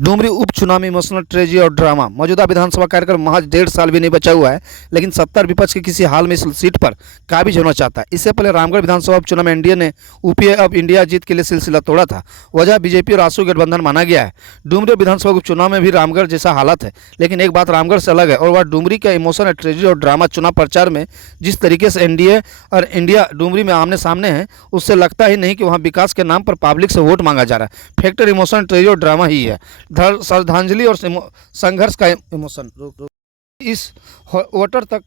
डुमरी उपचुनाव में emotional tragedy और ड्रामा। मौजूदा विधानसभा कार्यक्रम महज 1.5 साल भी नहीं बचा हुआ है, लेकिन सत्ता और विपक्ष के किसी हाल में इस सीट पर काबिज होना चाहता है। इससे पहले रामगढ़ विधानसभा उपचुनाव में एनडीए ने यूपीए अब इंडिया जीत के लिए सिलसिला तोड़ा था। वजह बीजेपी और आसू गठबंधन माना गया है। डुमरी विधानसभा उपचुनाव में भी रामगढ़ जैसा हालत है, लेकिन एक बात रामगढ़ से अलग है और वह डुमरी का इमोशनल ट्रेजेडी और ड्रामा। चुनाव प्रचार में जिस तरीके से एनडीए और इंडिया डुमरी में आमने सामने हैं, उससे लगता ही नहीं कि वहाँ विकास के नाम पर पब्लिक से वोट मांगा जा रहा है। फैक्टर इमोशनल ट्रेजेडी और ड्रामा ही है। श्रद्धांजलि और संघर्ष का इमोशन इस वोटर तक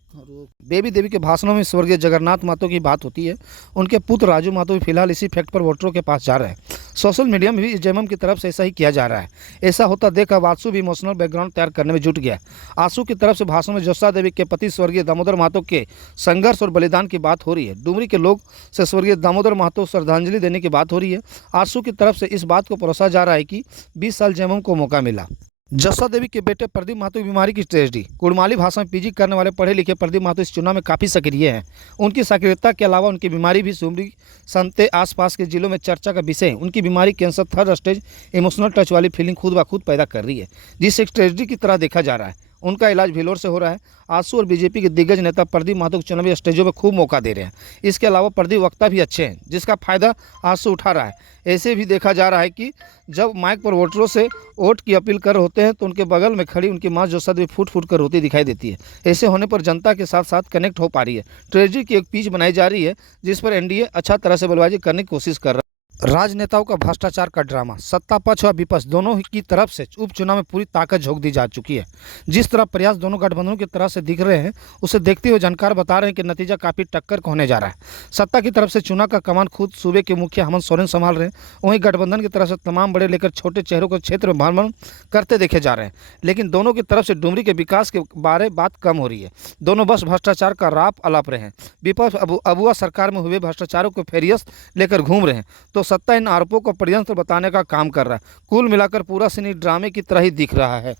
बेबी देवी के भाषणों में स्वर्गीय जगन्नाथ महतो की बात होती है। उनके पुत्र राजू महतो भी फिलहाल इसी फैक्ट पर वोटरों के पास जा रहे हैं। सोशल मीडिया में भी जेएमएम की तरफ से ऐसा ही किया जा रहा है। ऐसा होता देख अब आंसू भी इमोशनल बैकग्राउंड तैयार करने में जुट गया। आंसू की तरफ से भाषण में जोसा देवी के पति स्वर्गीय दामोदर महतो के संघर्ष और बलिदान की बात हो रही है। डुमरी के लोग से स्वर्गीय दामोदर महतो श्रद्धांजलि देने की बात हो रही है। आंसू की तरफ से इस बात को परोसा जा रहा है कि 20 साल जेएमएम को मौका मिला। जस्सा देवी के बेटे प्रदीप महतो की बीमारी की ट्रेजेडी। कुड़माली भाषा में पीजी करने वाले पढ़े लिखे प्रदीप महतो इस चुनाव में काफ़ी सक्रिय हैं। उनकी सक्रियता के अलावा उनकी बीमारी भी डुमरी संते आसपास के जिलों में चर्चा का विषय है। उनकी बीमारी cancer third stage emotional touch वाली फीलिंग खुद ब खुद पैदा कर रही है, जिसे एक ट्रेजेडी की तरह देखा जा रहा है। उनका इलाज भेलोर से हो रहा है। आसू और बीजेपी के दिग्गज नेता प्रदीप महतो को चुनावी स्टेजों में खूब मौका दे रहे हैं। इसके अलावा प्रदीप वक्ता भी अच्छे हैं, जिसका फायदा आसू उठा रहा है। ऐसे भी देखा जा रहा है कि जब माइक पर वोटरों से वोट की अपील कर होते हैं तो उनके बगल में खड़ी उनकी मां जोसा देवी फूट फूट कर रोती दिखाई देती है। ऐसे होने पर जनता के साथ साथ कनेक्ट हो पा रही है। ट्रेजेडी की एक पिच बनाई जा रही है, जिस पर एनडीए अच्छा तरह से बल्लेबाजी करने की कोशिश कर रहा है। राजनेताओं का भ्रष्टाचार का ड्रामा। सत्ता पक्ष और विपक्ष दोनों की तरफ से उपचुनाव में पूरी ताकत झोंक दी जा चुकी है। जिस तरह प्रयास दोनों गठबंधनों की तरफ से दिख रहे हैं, उसे देखते हुए जानकार बता रहे हैं कि नतीजा काफ़ी टक्कर का होने जा रहा है। सत्ता की तरफ से चुनाव का कमान खुद सूबे के मुखिया हेमंत सोरेन संभाल रहे हैं। वहीं गठबंधन की तरफ से तमाम बड़े लेकर छोटे चेहरों को क्षेत्र में भ्रमण करते देखे जा रहे हैं। लेकिन दोनों की तरफ से डुमरी के विकास के बारे बात कम हो रही है। दोनों बस भ्रष्टाचार का राप अलाप रहे हैं। विपक्ष अबुआ सरकार में हुए भ्रष्टाचारों को फेरियस लेकर घूम रहे हैं, तो सत्ता इन आरोपों को पर्यंत बताने का काम कर रहा है। कुल मिलाकर पूरा सीन ड्रामे की तरह ही दिख रहा है।